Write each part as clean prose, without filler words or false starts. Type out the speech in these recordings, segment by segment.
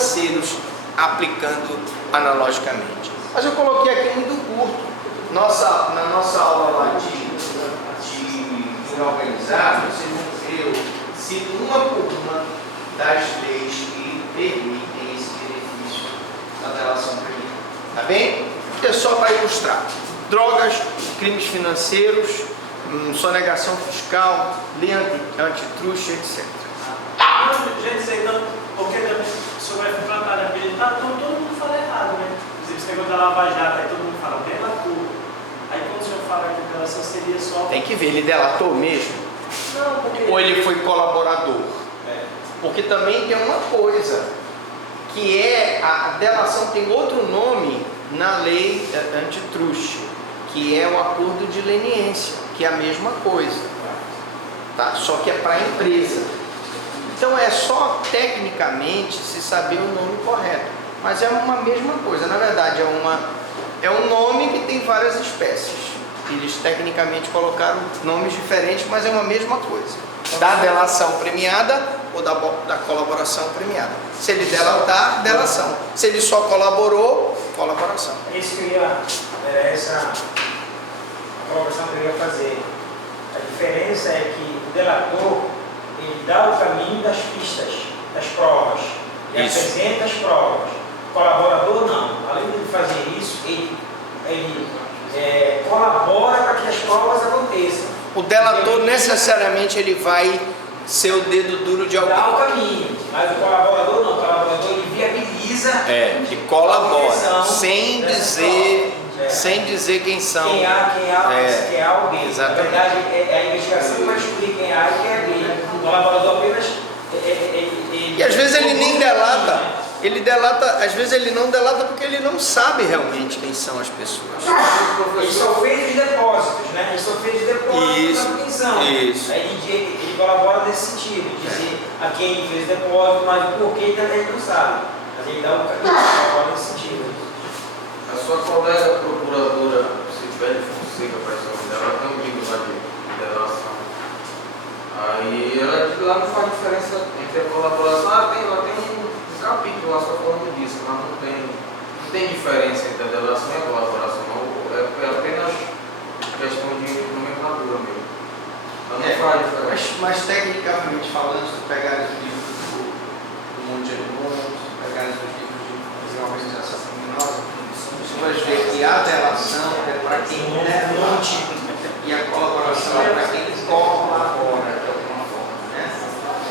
financeiros, aplicando analogicamente. Mas eu coloquei aqui muito curto. Na nossa aula lá de organizar, vocês vão ver, eu cito uma por uma das leis que permitem esse benefício da delação premiada. Tá bem? É só para ilustrar. Drogas, crimes financeiros, sonegação fiscal, lei antitruste, etc. Gente, então, porque sobre a tratabilidade, então todo mundo fala errado, né? Inclusive, esse negócio da Lava Jato, aí todo mundo fala delator. Aí quando o senhor fala que a delação seria só... Tem que ver, ele delatou mesmo? Não, porque... Ou ele foi colaborador? Porque também tem uma coisa, que é, a delação tem outro nome na lei antitruste, que é o acordo de leniência, que é a mesma coisa, tá? Só que é para a empresa. Então é só tecnicamente se saber o nome correto, mas é uma mesma coisa. Na verdade é um nome que tem várias espécies. Eles tecnicamente colocaram nomes diferentes, mas é uma mesma coisa. Da delação premiada ou da colaboração premiada. Se ele delatar, delação. Se ele só colaborou, colaboração. É isso que eu ia... Era essa a colocação que eu ia fazer. A diferença é que o delator, ele dá o caminho das pistas, das provas. Ele apresenta as provas. O colaborador não. Além de fazer isso, ele colabora para que as provas aconteçam. O delator necessariamente ele vai ser o dedo duro de alguém. Dá o caminho, mas o colaborador não. O colaborador ele viabiliza. Ele colabora, sem dizer quem são. Quem há alguém. Exatamente. Na verdade, é a investigação que vai descobrir quem há e quem é dele. O colaborador apenas... E às vezes ele nem delata. Ele delata, às vezes ele não delata porque ele não sabe realmente quem são as pessoas. Eles são feitos de depósitos, né? Eles são feitos de depósitos da pensão. Isso. Aí ele colabora nesse sentido, dizer a quem ele fez depósito, mas o porquê também ele não sabe. Mas ele dá colabora nesse sentido. A sua colega procuradora Sibeli Fonseca, pessoal dela, tem um livro lá de delação. Aí ela diz que lá não faz diferença entre a colaboração. Ela tem um capítulo lá só falando disso, mas não tem diferença entre a delação e a colaboração, não. É apenas questão de nomenclatura mesmo. Ela não faz diferença. Mas tecnicamente falando, se tu pegares os livros do Monte Edmond, se tu pegares os livros de organização criminosa, você vai ver que a delação é para quem delata e a colaboração é para quem colabora de alguma forma, né?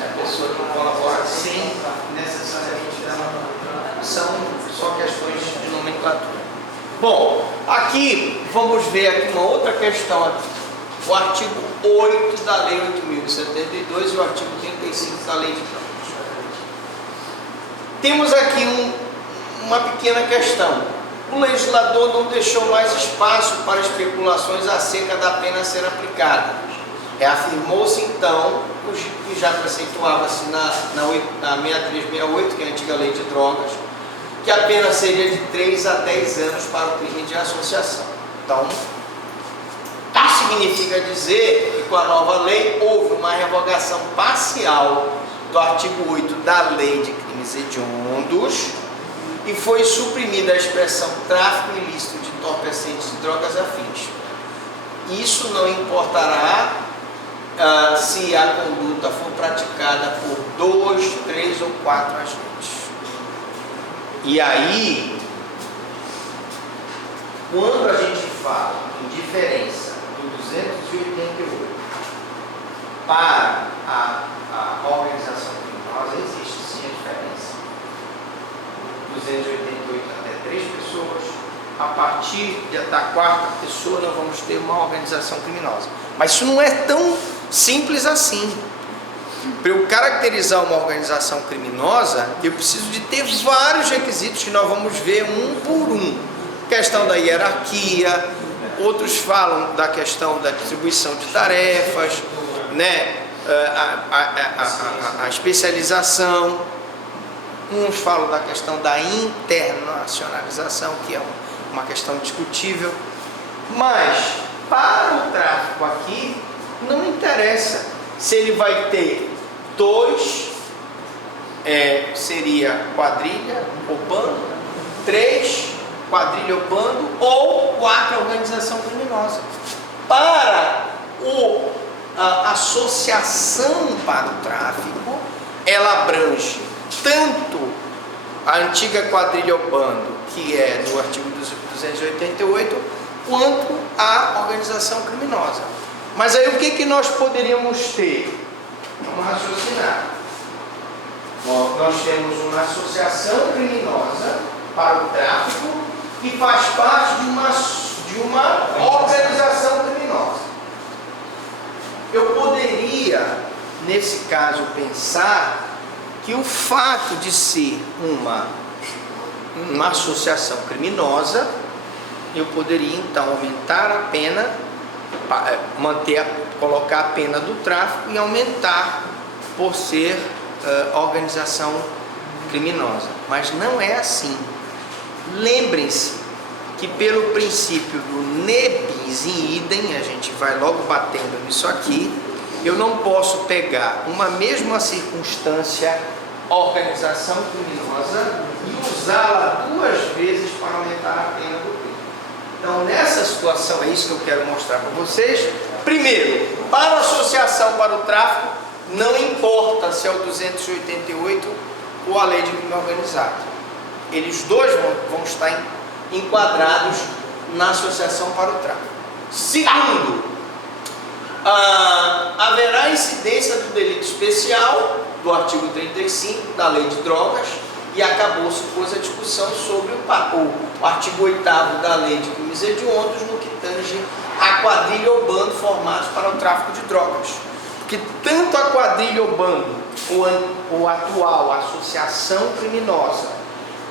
É a pessoa que colabora sem necessariamente delatar. São só questões de nomenclatura. Bom, aqui vamos ver aqui uma outra questão, o artigo 8 da Lei 8.072 e o artigo 35 da Lei de Campos. Temos aqui uma pequena questão. O legislador não deixou mais espaço para especulações acerca da pena a ser aplicada. Reafirmou-se então, o que já preceituava-se na 6368, que é a antiga Lei de Drogas, que a pena seria de 3 a 10 anos para o crime de associação. Então, isso significa dizer que com a nova lei houve uma revogação parcial do artigo 8 da Lei de Crimes Hediondos e foi suprimida a expressão tráfico ilícito de entorpecentes e drogas afins. Isso não importará se a conduta for praticada por 2, 3 ou 4 agentes. E aí, quando a gente fala em diferença do 288 para a organização criminosa, existe sim a diferença. 288 até 3 pessoas, a partir da quarta pessoa nós vamos ter uma organização criminosa. Mas isso não é tão simples assim. Para eu caracterizar uma organização criminosa, eu preciso de ter vários requisitos que nós vamos ver um por um. Questão da hierarquia, outros falam da questão da distribuição de tarefas, né? A especialização. Uns falam da questão da internacionalização, que é uma questão discutível. Mas, para o tráfico aqui, não interessa se ele vai ter 2 seria quadrilha ou bando, 3, quadrilha ou bando, ou 4, organização criminosa. Para a associação para o tráfico, ela abrange tanto a antiga quadrilha ou bando, que é do artigo 288, quanto a organização criminosa. Mas aí o que nós poderíamos ter? Vamos raciocinar. Nós temos uma associação criminosa para o tráfico que faz parte de uma organização criminosa. Eu poderia, nesse caso, pensar que o fato de ser uma associação criminosa, eu poderia então aumentar a pena, colocar a pena do tráfico e aumentar por ser organização criminosa. Mas não é assim. Lembrem-se que pelo princípio do ne bis in idem, a gente vai logo batendo nisso aqui, eu não posso pegar uma mesma circunstância, organização criminosa, e usá-la 2 vezes para aumentar a pena do crime. Então, nessa situação, é isso que eu quero mostrar para vocês. Primeiro, para a associação para o tráfico, não importa se é o 288 ou a lei de crime organizado. Eles dois vão estar enquadrados na associação para o tráfico. Segundo, haverá incidência do delito especial do artigo 35 da lei de drogas, e acabou-se, pois, a discussão sobre o artigo 8º da lei de crimes hediondos no que tange a quadrilha ou bando formados para o tráfico de drogas. Porque tanto a quadrilha ou bando, ou a atual associação criminosa,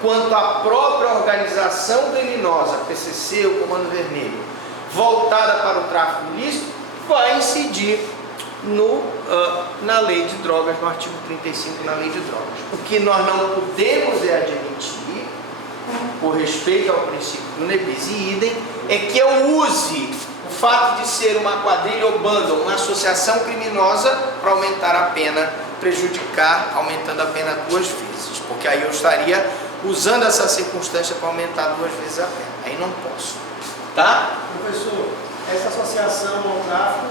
quanto a própria organização criminosa, PCC, o Comando Vermelho, voltada para o tráfico ilícito, vai incidir na lei de drogas, no artigo 35 na lei de drogas. O que nós não podemos admitir, por respeito ao princípio do ne bis in idem, é que eu use o fato de ser uma quadrilha ou bando, uma associação criminosa, para aumentar a pena, prejudicar, aumentando a pena 2 vezes, porque aí eu estaria usando essa circunstância para aumentar 2 vezes a pena. Aí não posso. Tá? Professor, essa associação ao tráfico,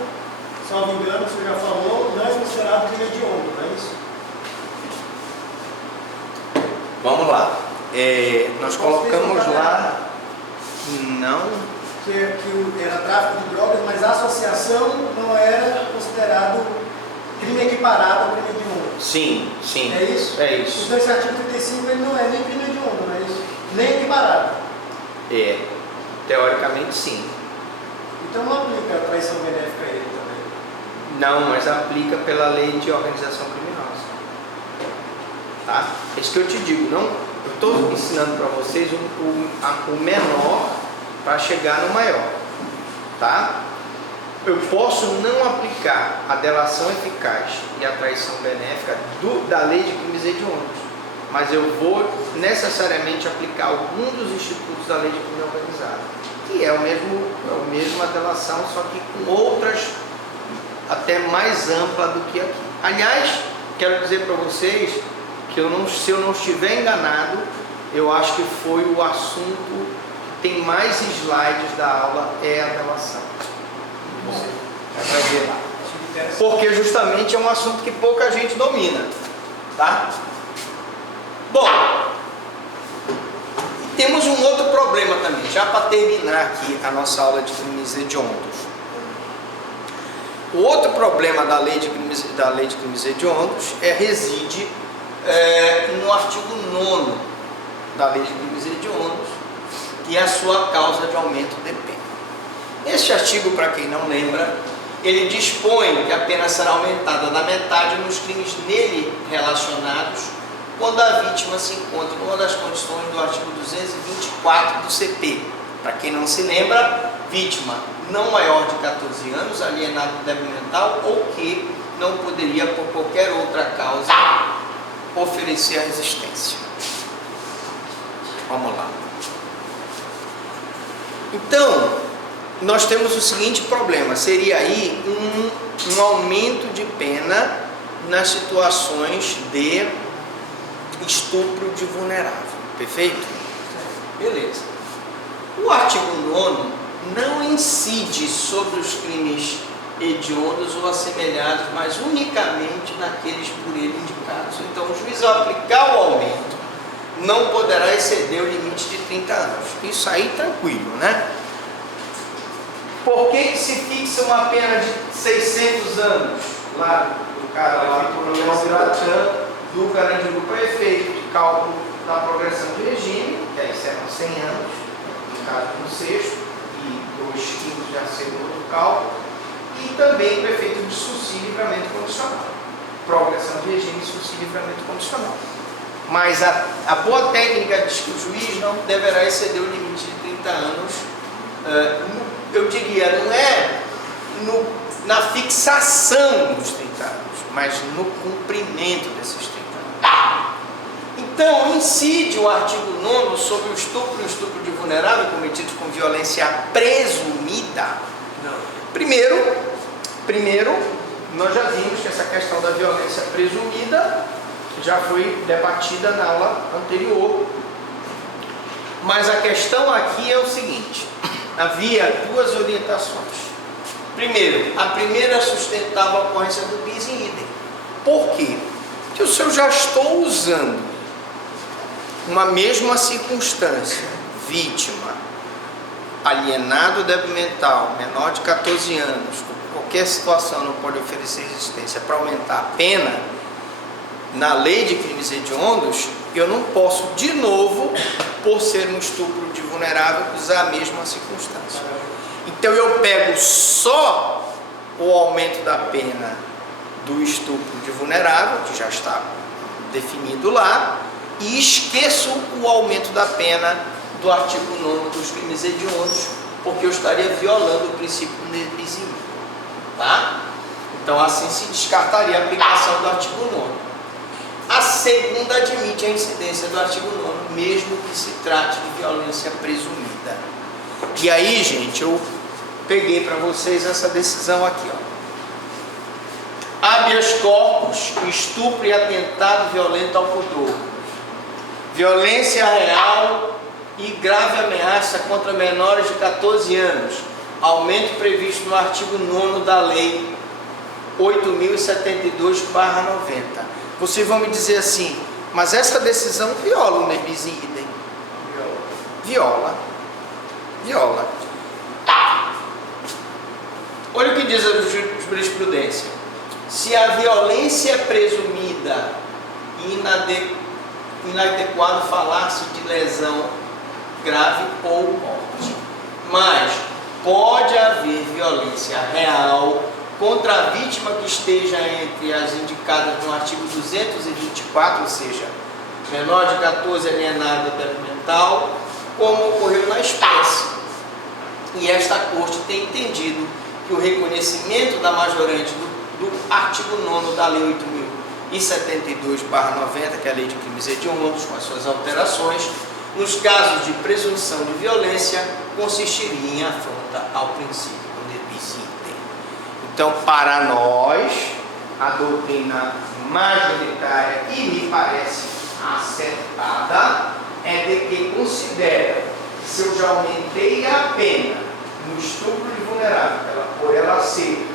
salvo engano, você já falou, não é considerado crime hediondo, não é isso? Vamos lá. Nós colocamos lá, não... Que era tráfico de drogas, mas a associação não era considerado crime equiparado ao crime hediondo. Sim, sim. É isso? É isso. Então esse artigo 35 ele não é nem crime hediondo, não é isso? Nem equiparado. Teoricamente sim. Então não aplica a traição benéfica a ele também. Não, mas aplica pela lei de organização criminosa. Tá? É isso que eu te digo. Não, eu estou ensinando para vocês o menor para chegar no maior. Tá? Eu posso não aplicar a delação eficaz e a traição benéfica da lei de crimes hediondos, mas eu vou necessariamente aplicar algum dos institutos da lei de crime organizado, que é a mesma delação, só que com outras até mais ampla do que aqui. Aliás, quero dizer para vocês que se eu não estiver enganado, eu acho que foi o assunto que tem mais slides da aula, é a delação. Você vai ver lá. Porque justamente é um assunto que pouca gente domina. Tá? Bom, temos um outro problema também, já para terminar aqui a nossa aula de crimes hediondos. O outro problema da lei de crimes hediondos reside no artigo 9º da lei de crimes hediondos e a sua causa de aumento de pena. Este artigo, para quem não lembra, ele dispõe que a pena será aumentada da metade nos crimes nele relacionados quando a vítima se encontra em uma das condições do artigo 224 do CP. Para quem não se lembra, vítima não maior de 14 anos, alienado de débil mental ou que não poderia por qualquer outra causa oferecer a resistência. Vamos lá. Então, nós temos o seguinte problema, seria aí um aumento de pena nas situações de estupro de vulnerável. Perfeito? Beleza. O artigo 9º não incide sobre os crimes hediondos ou assemelhados, mas unicamente naqueles por ele indicados. Então, o juiz, ao aplicar o aumento, não poderá exceder o limite de 30 anos. Isso aí, tranquilo, né? Por que se fixa uma pena de 600 anos? Lá, do cara lá, do Carandiru, para efeito de cálculo da progressão de regime, que aí serão 100 anos, no caso do sexto, e 2/5 já segundo cálculo, e também para efeito de suicídio e livramento condicional. Progressão de regime, suicídio e livramento condicional. Mas a boa técnica diz que o juiz não deverá exceder o limite de 30 anos, eu diria, não é na fixação dos 30 anos, mas no cumprimento desses 30 anos. Então, incide o artigo 9º sobre o estupro e o estupro de vulnerável cometidos com violência presumida. Primeiro, nós já vimos que essa questão da violência presumida já foi debatida na aula anterior. Mas a questão aqui é o seguinte: havia duas orientações. Primeiro, a primeira sustentava a ocorrência do bis in idem. Por quê? Porque se eu já estou usando uma mesma circunstância, vítima, alienado débil mental, menor de 14 anos, qualquer situação não pode oferecer resistência para aumentar a pena, na lei de crimes hediondos, eu não posso, de novo, por ser um estupro de vulnerável, usar a mesma circunstância. Então eu pego só o aumento da pena do estupro de vulnerável, que já está definido lá, e esqueço o aumento da pena do artigo 9º dos crimes hediondos, porque eu estaria violando o princípio do ne bis in idem. Tá? Então assim se descartaria a aplicação do artigo 9º. A segunda admite a incidência do artigo 9º, mesmo que se trate de violência presumida. E aí, gente, eu peguei para vocês essa decisão aqui, ó. Habeas corpus, estupro e atentado violento ao pudor. Violência real e grave ameaça contra menores de 14 anos. Aumento previsto no artigo 9º da lei 8.072/90. Vocês vão me dizer assim, mas essa decisão viola o ne bis in idem. Viola. Olha o que diz a jurisprudência. Se a violência é presumida e inadequado falar-se de lesão grave ou morte, mas pode haver violência real contra a vítima que esteja entre as indicadas no artigo 224, ou seja, menor de 14 alienado débil mental, como ocorreu na espécie. E esta corte tem entendido que o reconhecimento da majorante do artigo 9º da lei 8.072/90, que é a lei de crimes hediondos, com as suas alterações, nos casos de presunção de violência, consistiria em afronta ao princípio do ne bis in idem. Então, para nós, a doutrina majoritária, e me parece acertada, é de que considera que se eu já aumentei a pena no estupro de vulnerável, por ela ser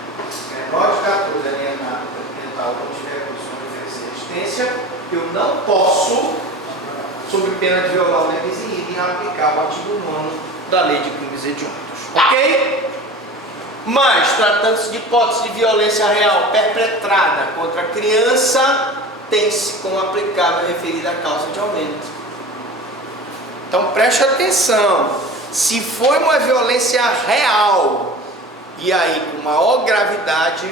menor de 14 alienado mental, não tiver condições de oferecer resistência, eu não posso, sob pena de violar o ne bis in idem, aplicar o artigo 9º da lei de crimes hediondos. Ok? Mas, tratando-se de hipótese de violência real perpetrada contra a criança, tem-se como aplicável a referida causa de aumento. Então, preste atenção. Se for uma violência real, e aí com maior gravidade,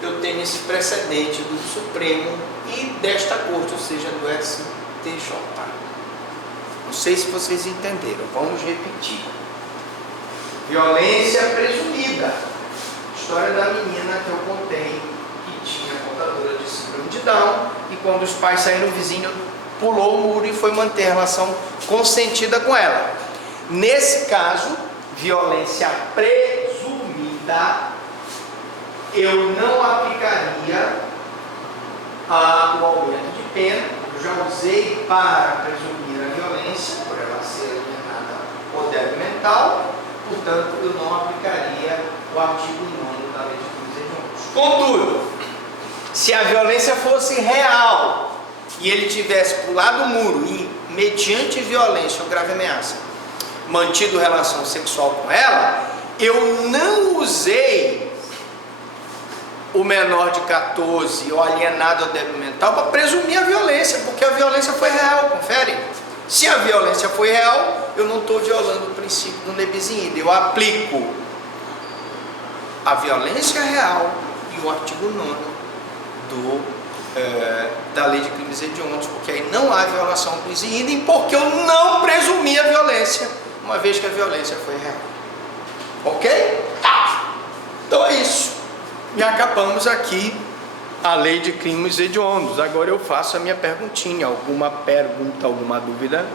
eu tenho esse precedente do Supremo e desta Corte, ou seja, do STJ. Não sei se vocês entenderam, vamos repetir. Violência presumida. História da menina que eu contei, que tinha portadora de síndrome de Down, e quando os pais saíram, o vizinho pulou o muro e foi manter relação consentida com ela. Nesse caso, violência presumida, eu não aplicaria o aumento de pena, eu já usei para presumir a violência, por ela ser alienada ou débil mental, portanto, eu não aplicaria o artigo 9º da Lei de Crimes Hediondos. Contudo, se a violência fosse real e ele tivesse pulado o muro e, mediante violência ou grave ameaça, mantido relação sexual com ela, eu não usei o menor de 14 ou alienado ou débil mental para presumir a violência, porque a violência foi real, confere. Se a violência foi real, eu não estou violando o princípio do nebis in idem. Eu aplico a violência real e o artigo 9º da Lei de Crimes Hediondos, porque aí não há violação do nebis in idem, porque eu não presumi a violência, uma vez que a violência foi real. Ok? Tá. Então é isso. E acabamos aqui a Lei de Crimes Hediondos. Agora eu faço a minha perguntinha. Alguma pergunta, alguma dúvida?